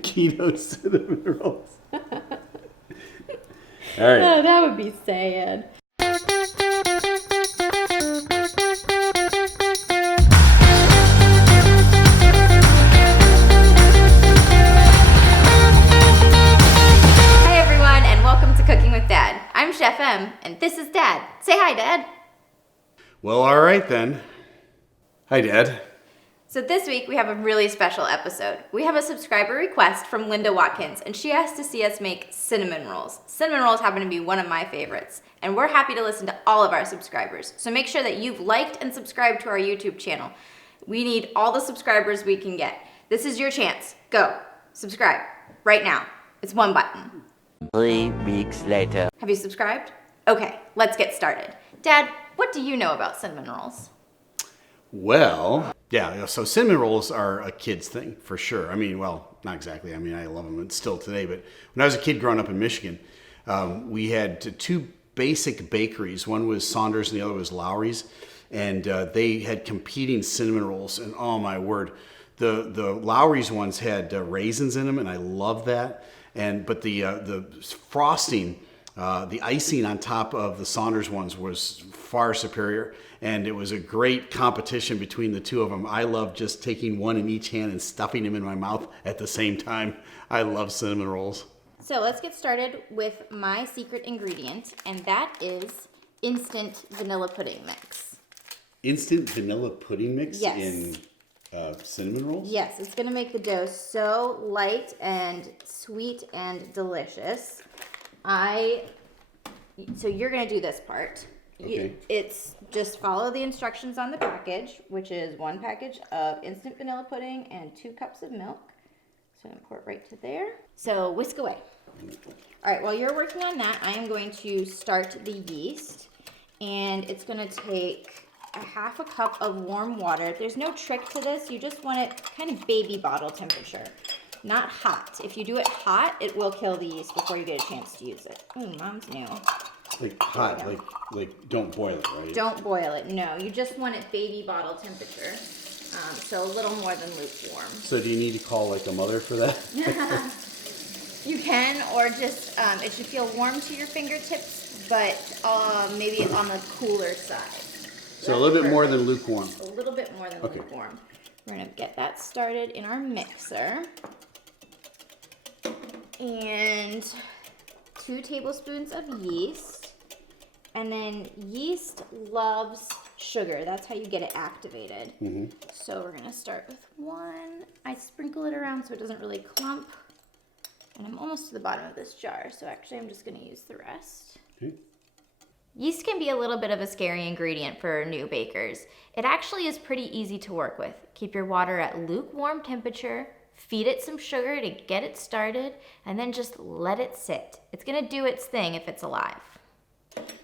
Keto cinnamon rolls. All right. Oh, that would be sad. Hi everyone, and welcome to Cooking with Dad. I'm Chef M, and this is Dad. Say hi, Dad. Well, all right then. Hi, Dad. So this week we have a really special episode. We have a subscriber request from Linda Watkins, and she asked to see us make cinnamon rolls. Cinnamon rolls happen to be one of my favorites, and we're happy to listen to all of our subscribers. So make sure that you've liked and subscribed to our YouTube channel. We need all the subscribers we can get. This is your chance. Go. Subscribe. Right now. It's one button. 3 weeks later. Have you subscribed? Okay, let's get started. Dad, what do you know about cinnamon rolls? Well, yeah, so cinnamon rolls are a kid's thing for sure. I mean, well, not exactly. I mean, I love them still today. But when I was a kid growing up in Michigan, we had two basic bakeries. One was Saunders and the other was Lowry's. And they had competing cinnamon rolls. And oh, my word, the Lowry's ones had raisins in them, and I love that. But the frosting, the icing on top of the Saunders ones was far superior. And it was a great competition between the two of them. I love just taking one in each hand and stuffing them in my mouth at the same time. I love cinnamon rolls. So let's get started with my secret ingredient, and that is instant vanilla pudding mix. Instant vanilla pudding mix Yes. in cinnamon rolls? Yes, it's gonna make the dough so light and sweet and delicious. So you're gonna do this part. Okay. It's just follow the instructions on the package, which is 1 package of instant vanilla pudding and 2 cups of milk. So pour it right to there. So whisk away. All right, while you're working on that, I am going to start the yeast, and it's gonna take a half a cup of warm water. There's no trick to this. You just want it kind of baby bottle temperature, not hot. If you do it hot, it will kill the yeast before you get a chance to use it. Ooh, Mom's new. Like hot, like don't boil it, right? Don't boil it, no. You just want it baby bottle temperature, so a little more than lukewarm. So do you need to call like a mother for that? You can, or just, it should feel warm to your fingertips, but maybe on the cooler side. So a little bit more than lukewarm. A little bit more than lukewarm. We're going to get that started in our mixer. And 2 tablespoons of yeast. And then yeast loves sugar. That's how you get it activated. Mm-hmm. So we're going to start with 1. I sprinkle it around so it doesn't really clump. And I'm almost to the bottom of this jar, so actually I'm just going to use the rest. Okay. Yeast can be a little bit of a scary ingredient for new bakers. It actually is pretty easy to work with. Keep your water at lukewarm temperature, feed it some sugar to get it started, and then just let it sit. It's gonna do its thing if it's alive.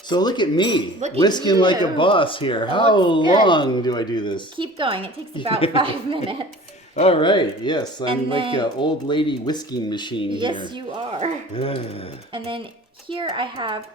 So look at me, Look at whisking you. like a boss here. How looks good. long do I do this? Keep going, it takes about 5 minutes. All right, yes, I'm And like then- an old lady whisking machine Yes, here. you are. And then here I have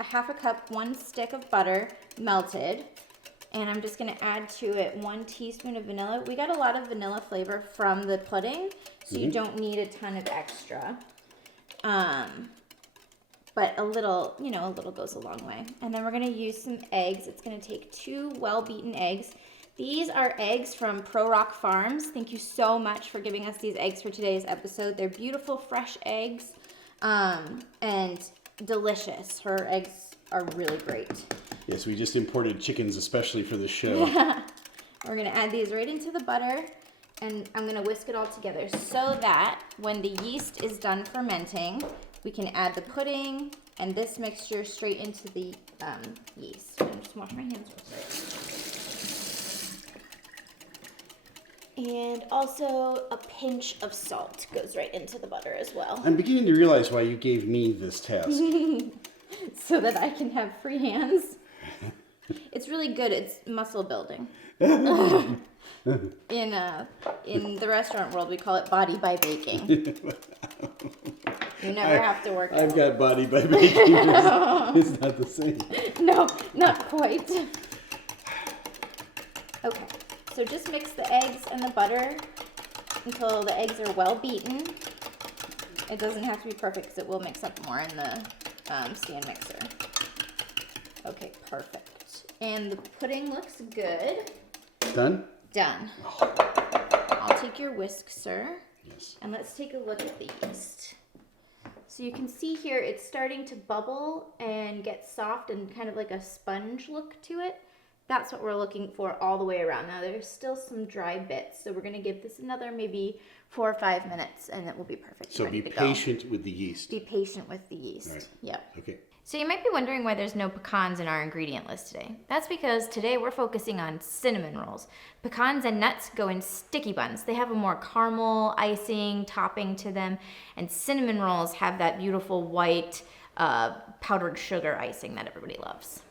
a half a cup, 1 stick of butter melted. And I'm just gonna add to it 1 teaspoon of vanilla. We got a lot of vanilla flavor from the pudding, so you don't need a ton of extra. But a little goes a long way. And then we're gonna use some eggs. It's gonna take 2 well-beaten eggs. These are eggs from Pro Rock Farms. Thank you so much for giving us these eggs for today's episode. They're beautiful, fresh eggs, and delicious. Her eggs are really great. Yes, we just imported chickens especially for this show. We're gonna add these right into the butter, and I'm gonna whisk it all together so that when the yeast is done fermenting, we can add the pudding and this mixture straight into the yeast. I'm just wash my hands real quick. And also a pinch of salt goes right into the butter as well, I'm beginning to realize why you gave me this task. so that I can have free hands. It's really good. It's muscle building. In the restaurant world, we call it body by baking. You never have to work out. I've got body by baking. It's not the same. No, not quite. Okay, so just mix the eggs and the butter until the eggs are well beaten. It doesn't have to be perfect because it will mix up more in the stand mixer. Okay, perfect. And the pudding looks good. Done? Done. I'll take your whisk, sir. Yes. And let's take a look at the yeast. So you can see here it's starting to bubble and get soft and kind of like a sponge look to it. That's what we're looking for all the way around. Now there's still some dry bits, so we're gonna give this another maybe 4 or 5 minutes and it will be perfect. So be patient with the yeast. Be patient with the yeast. All right. Yep. Okay. So you might be wondering why there's no pecans in our ingredient list today. That's because today we're focusing on cinnamon rolls. Pecans and nuts go in sticky buns. They have a more caramel icing topping to them, and cinnamon rolls have that beautiful white powdered sugar icing that everybody loves.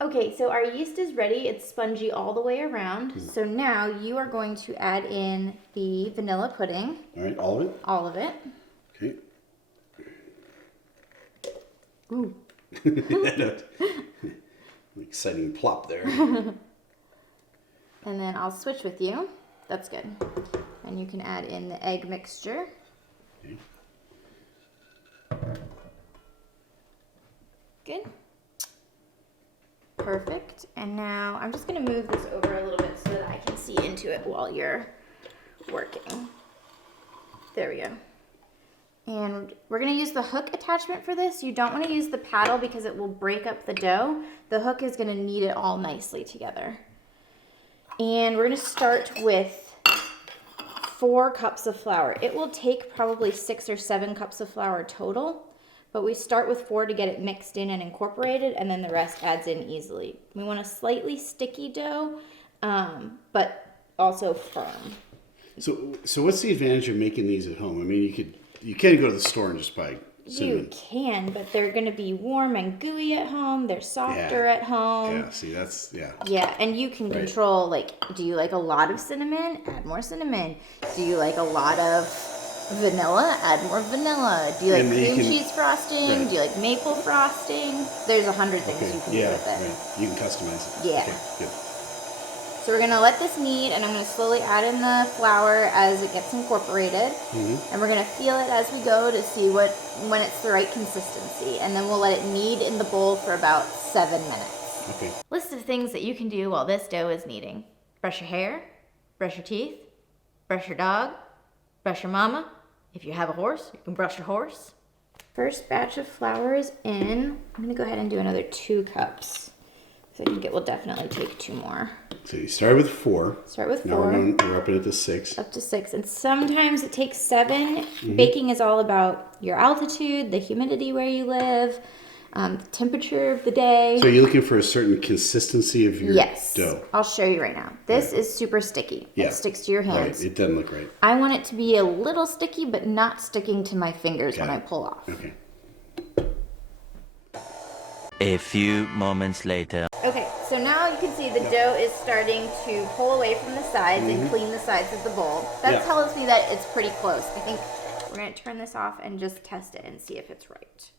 Okay, so our yeast is ready. It's spongy all the way around. So now you are going to add in the vanilla pudding. All right, all of it? All of it. Okay. Ooh. Exciting plop there. And then I'll switch with you. That's good. And you can add in the egg mixture. Okay. Good. Perfect. And now I'm just going to move this over a little bit so that I can see into it while you're working. There we go. And we're going to use the hook attachment for this. You don't want to use the paddle because it will break up the dough. The hook is going to knead it all nicely together. And we're going to start with 4 cups of flour. It will take probably 6 or 7 cups of flour total, but we start with 4 to get it mixed in and incorporated, and then the rest adds in easily. We want a slightly sticky dough, but also firm. So what's the advantage of making these at home? I mean, you can go to the store and just buy cinnamon. You can, but they're going to be warm and gooey at home. They're softer at home. Yeah, see, yeah. Yeah, and you can control, like, do you like a lot of cinnamon? Add more cinnamon. Do you like a lot of vanilla? Add more vanilla. Do you like cream cheese frosting? Right. Do you like maple frosting? There's 100 things you can do with it. Right. You can customize it. Yeah. Okay, good. So we're going to let this knead, and I'm going to slowly add in the flour as it gets incorporated. And we're going to feel it as we go to see when it's the right consistency. And then we'll let it knead in the bowl for about 7 minutes. Okay. List of things that you can do while this dough is kneading. Brush your hair, brush your teeth, brush your dog, brush your mama. If you have a horse, you can brush your horse. First batch of flour is in. I'm going to go ahead and do another 2 cups. So I think it will definitely take 2 more. So you start with 4. Start with 4. Now we're up it to 6. Up to 6. And sometimes it takes 7. Baking is all about your altitude, the humidity where you live, the temperature of the day. So you're looking for a certain consistency of your dough. I'll show you right now. This is super sticky. Yeah. It sticks to your hands. Right. It doesn't look right. I want it to be a little sticky, but not sticking to my fingers when I pull off. Okay. A few moments later. Okay, so now you can see the dough is starting to pull away from the sides and clean the sides of the bowl. That tells me that it's pretty close. I think we're going to turn this off and just test it and see if it's right.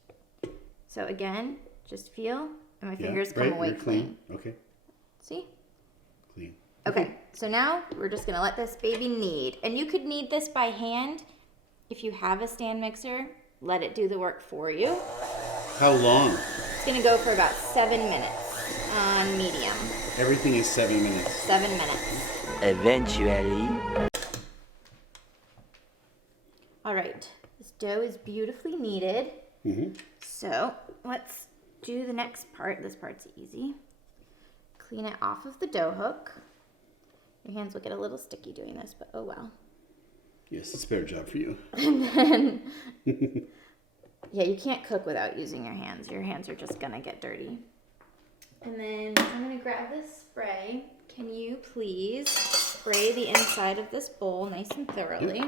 So again, just feel, and my fingers come away clean. Okay. See? Clean. Okay, so now we're just going to let this baby knead. And you could knead this by hand. If you have a stand mixer, let it do the work for you. How long? It's going to go for about 7 minutes on medium. Everything is 7 minutes. 7 minutes. Eventually. All right, this dough is beautifully kneaded. So let's do the next part. This part's easy. Clean it off of the dough hook. Your hands will get a little sticky doing this, but oh well. Yes, it's a better job for you. And then, yeah, you can't cook without using your hands. Your hands are just gonna get dirty. And then I'm gonna grab this spray. Can you please spray the inside of this bowl nice and thoroughly?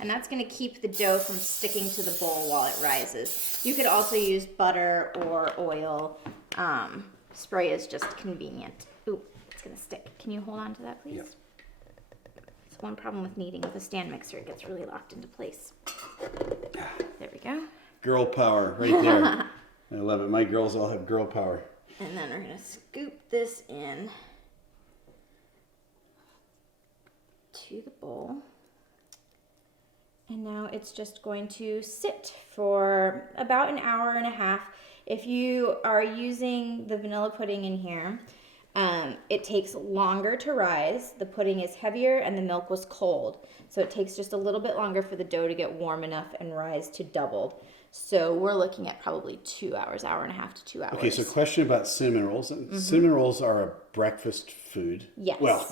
And that's gonna keep the dough from sticking to the bowl while it rises. You could also use butter or oil. Spray is just convenient. Ooh, it's gonna stick. Can you hold on to that, please? Yep. It's one problem with kneading with a stand mixer. It gets really locked into place. There we go. Girl power right there. I love it. My girls all have girl power. And then we're gonna scoop this in to the bowl. And now it's just going to sit for about an hour and a half. If you are using the vanilla pudding in here, it takes longer to rise. The pudding is heavier and the milk was cold. So it takes just a little bit longer for the dough to get warm enough and rise to doubled. So we're looking at probably 2 hours, hour and a half to 2 hours. Okay, so question about cinnamon rolls. Cinnamon rolls are a breakfast food. Yes. Well,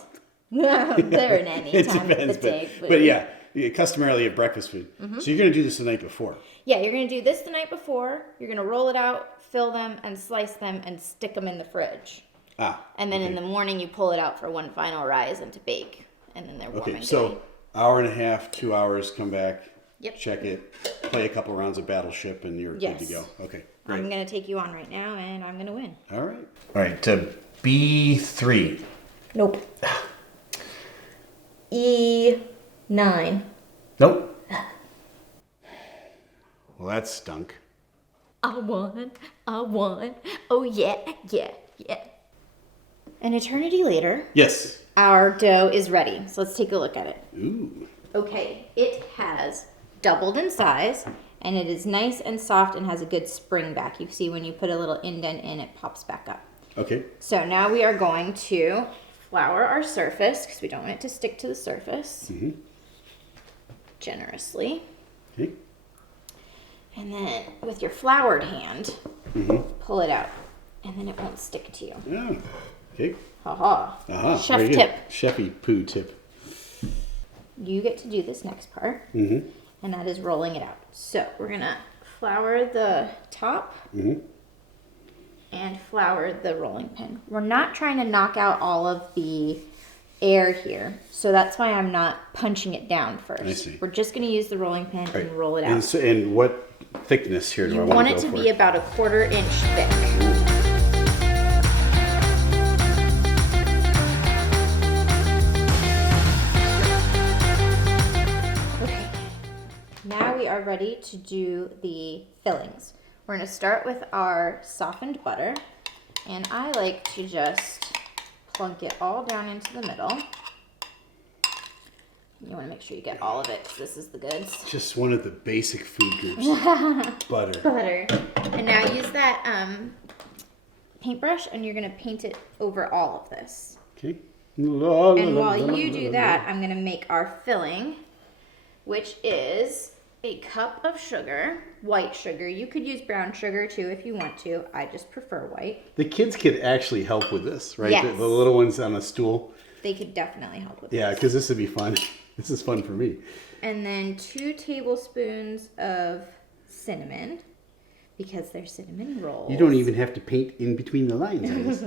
they're in any it time depends, of the day. but yeah, customarily a breakfast food. So you're going to do this the night before. Yeah, you're going to do this the night before. You're going to roll it out, fill them, and slice them, and stick them in the fridge. And then in the morning, you pull it out for one final rise and to bake. And then they're warm and Okay, so gooey. hour and a half, 2 hours, come back, Yep. check it, play a couple rounds of Battleship, and you're good to Yes. go. Okay, great. I'm going to take you on right now, and I'm going to win. All right. All right, to B3. Nope. E9. Nope. Well, that stunk. I won. Oh, yeah. An eternity later, Yes. our dough is ready. So let's take a look at it. Ooh. Okay, it has doubled in size, and it is nice and soft and has a good spring back. You see when you put a little indent in, it pops back up. Okay. So now we are going to flour our surface because we don't want it to stick to the surface. Generously. Okay. And then with your floured hand, pull it out, and then it won't stick to you. Yeah. Okay. Ha Uh-huh. Chef Very good. tip. Chefy poo tip. You get to do this next part, and that is rolling it out. So we're gonna flour the top and flour the rolling pin. We're not trying to knock out all of the air here, so that's why I'm not punching it down first. I see. We're just gonna use the rolling pin Right. and roll it out. And, so, and what thickness here do You I want want it to to go be for? about a 1/4 inch thick. Okay, now we are ready to do the fillings. We're going to start with our softened butter, and I like to just plunk it all down into the middle. You want to make sure you get all of it because this is the goods. Just one of the basic food groups. Butter. Butter. And now use that paintbrush, and you're going to paint it over all of this. Okay. And while you do that, I'm going to make our filling, which is a cup of sugar, white sugar. You could use brown sugar too if you want to. I just prefer white. The kids could actually help with this, right? Yes. The little ones on a stool. They could definitely help with Yeah, this. because this would be fun. This is fun for me. And then 2 tablespoons of cinnamon, because they're cinnamon rolls. You don't even have to paint in between the lines on this.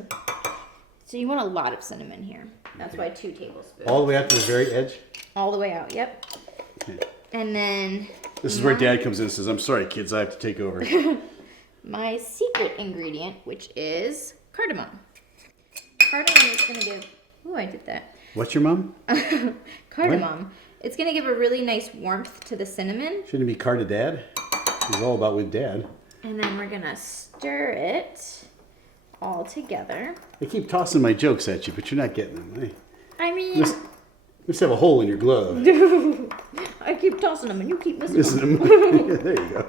So you want a lot of cinnamon here. That's why 2 tablespoons. All the way out to the very edge. All the way out, yep. Okay. And then This is where Dad comes in and says, "I'm sorry, kids, I have to take over." my secret ingredient, which is cardamom. Cardamom is going to give... Oh, I did that. What's your mom? Cardamom. It's going to give a really nice warmth to the cinnamon. Shouldn't it be Car to Dad? It's all about with Dad. And then we're going to stir it all together. I keep tossing my jokes at you, but you're not getting them. I mean, You must have a hole in your glove. I keep tossing them and you keep missing Missing them. them. There you go.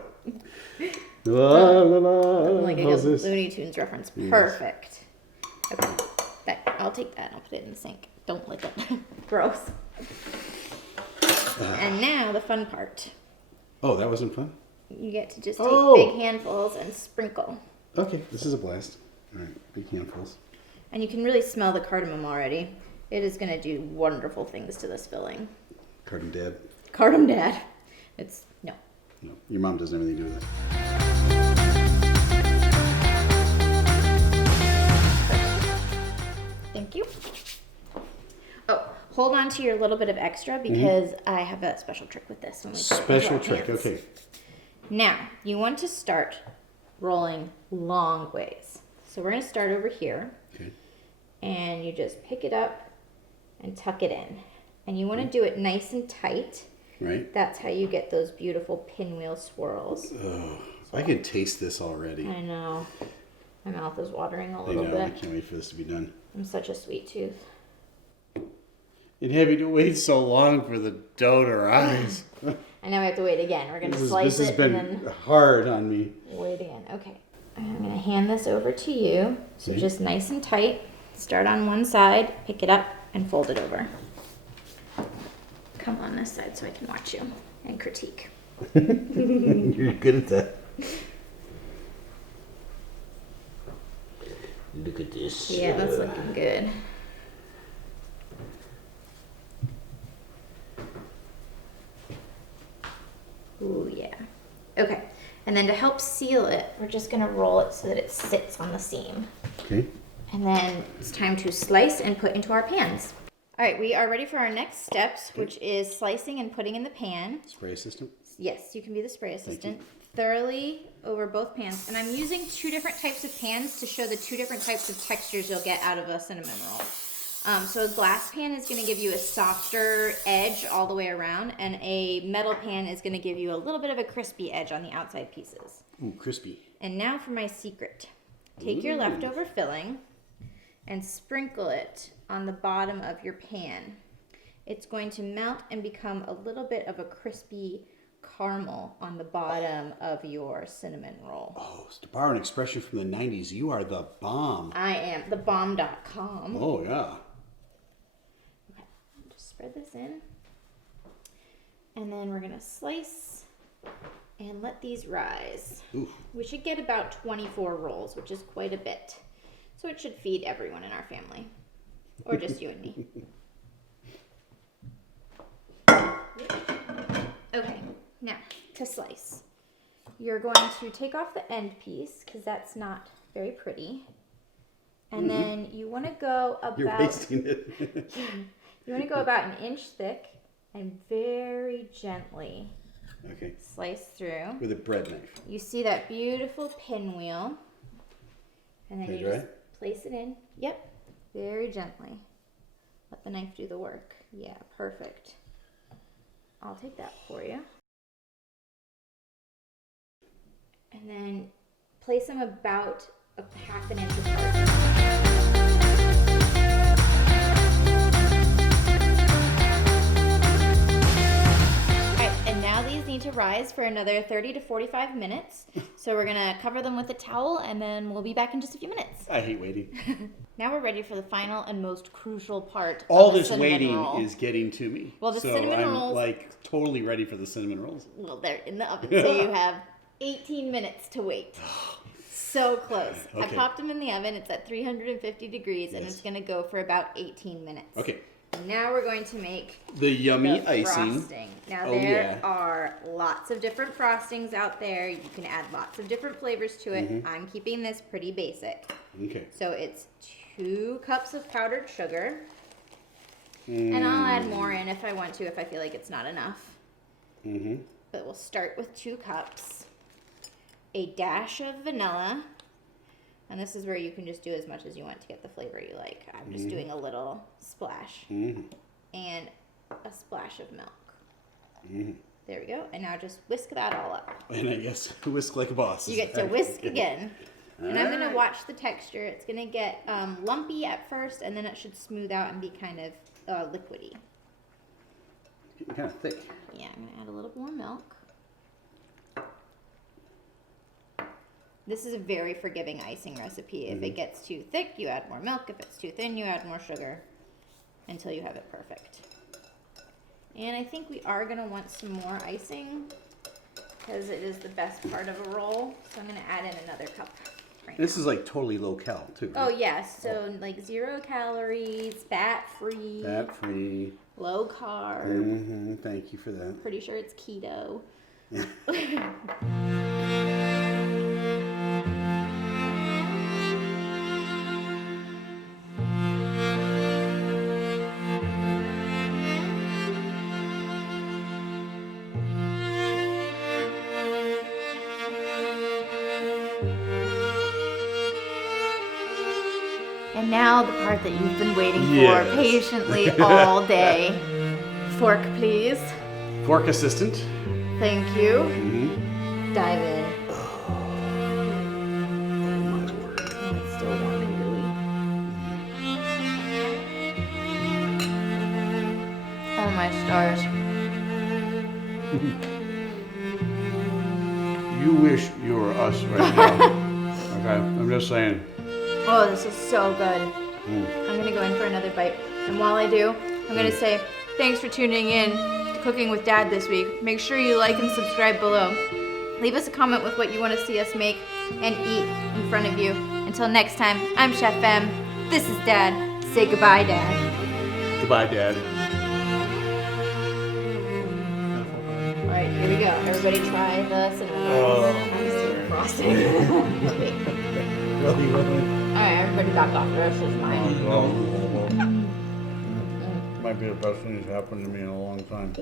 La, la, la. Like a How's good this? Looney Tunes reference. Perfect. Okay. I'll take that and I'll put it in the sink. Don't lick it. Gross. And now the fun part. Oh, that wasn't fun? You get to just take Oh. big handfuls and sprinkle. Okay, this is a blast. All right, big handfuls. And you can really smell the cardamom already. It is going to do wonderful things to this filling. Cardamom Dad. Cardamom Dad. It's, no. No, your mom doesn't have anything to do with it. Thank you. Oh, hold on to your little bit of extra because I have a special trick with this. When we put it into Special our trick, pans. okay. Now, you want to start rolling long ways. So we're going to start over here. Okay. And you just pick it up and tuck it in. And you want to do it nice and tight. Right? That's how you get those beautiful pinwheel swirls. I can taste this already. I know. My mouth is watering a I little know, I bit. can't wait for this to be done. I'm such a sweet tooth. And having to wait so long for the dough to rise. And now we have to wait again. We're gonna This slice has it been and then hard on me. wait again. Okay. I'm gonna hand this over to you. So Okay. just nice and tight. Start on one side, pick it up, and fold it over. Come on this side so I can watch you and critique. You're good at that. Look at this. Yeah, that's looking good. Ooh, yeah. Okay. And then to help seal it, we're just gonna roll it so that it sits on the seam. Okay. And then it's time to slice and put into our pans. All right, we are ready for our next steps, which is slicing and putting in the pan. Spray assistant. Yes, you can be the spray assistant. Thoroughly over both pans. And I'm using two different types of pans to show the two different types of textures you'll get out of a cinnamon roll. So a glass pan is going to give you a softer edge all the way around, and a metal pan is going to give you a little bit of a crispy edge on the outside pieces. Ooh, crispy. And now for my secret. Take your leftover filling and sprinkle it on the bottom of your pan. It's going to melt and become a little bit of a crispy caramel on the bottom of your cinnamon roll. Oh, to borrow an expression from the 90s, you are the bomb. I am thebomb.com. Oh, yeah. Okay, just spread this in. And then we're gonna slice and let these rise. Ooh. We should get about 24 rolls, which is quite a bit. So it should feed everyone in our family. Or just you and me. Okay, now to slice. You're going to take off the end piece because that's not very pretty. And then you want to go about You're wasting it. you want to go about an inch thick and very gently Okay. slice through. With a bread knife. You see that beautiful pinwheel. And then Okay, you dry? just place it in. Yep. Very gently. Let the knife do the work. Yeah, perfect. I'll take that for you. And then place them about a half an inch apart. Alright, and now these need to rise for another 30 to 45 minutes. So we're gonna cover them with a towel and then we'll be back in just a few minutes. I hate waiting. Now we're ready for the final and most crucial part. All of the this cinnamon waiting roll. is getting to me. Well, the so cinnamon I'm rolls- like totally ready for the cinnamon rolls. Well, they're in the oven, so you have 18 minutes to wait. So close. I Okay. popped them in the oven. It's at 350 degrees, and Yes. it's going to go for about 18 minutes. Okay. Now we're going to make The yummy the icing. frosting. Now Oh, there yeah. are lots of different frostings out there. You can add lots of different flavors to it. Mm-hmm. I'm keeping this pretty basic. Okay. So it's 2 cups of powdered sugar. And I'll add more in if I want to, if I feel like it's not enough. Mm-hmm. But we'll start with 2 cups. A dash of vanilla. And this is where you can just do as much as you want to get the flavor you like. I'm just doing a little splash. Mm-hmm. And a splash of milk. Mm-hmm. There we go. And now just whisk that all up. And I guess whisk like a boss. You get to whisk again. And I'm going to watch the texture. It's going to get lumpy at first, and then it should smooth out and be kind of liquidy. Getting kind of thick. Yeah, I'm going to add a little more milk. This is a very forgiving icing recipe. If it gets too thick, you add more milk. If it's too thin, you add more sugar until you have it perfect. And I think we are going to want some more icing because it is the best part of a roll. So I'm going to add in another cup right This now. is like totally low cal too. Oh, Right? yes. So like 0 calories, fat-free, Fat free. low carb. Mm-hmm. Thank you for that. Pretty sure it's keto. And now the part that you've been waiting Yes. for patiently all day. Fork, please. Fork assistant. Thank you. Mm-hmm. Dive in. Oh my word. Oh, it's still warm and gooey. Oh my stars. You wish you were us right now. Okay, I'm just saying. Oh, this is so good. I'm gonna go in for another bite. And while I do, I'm gonna say thanks for tuning in to Cooking with Dad this week. Make sure you like and subscribe below. Leave us a comment with what you want to see us make and eat in front of you. Until next time, I'm Chef Em. This is Dad. Say goodbye, Dad. Goodbye, Dad. All right, here we go. Everybody try the cinnamon rolls. Frosting. Really? All right, everybody back off. The rest is mine. Might be the best thing that's happened to me in a long time.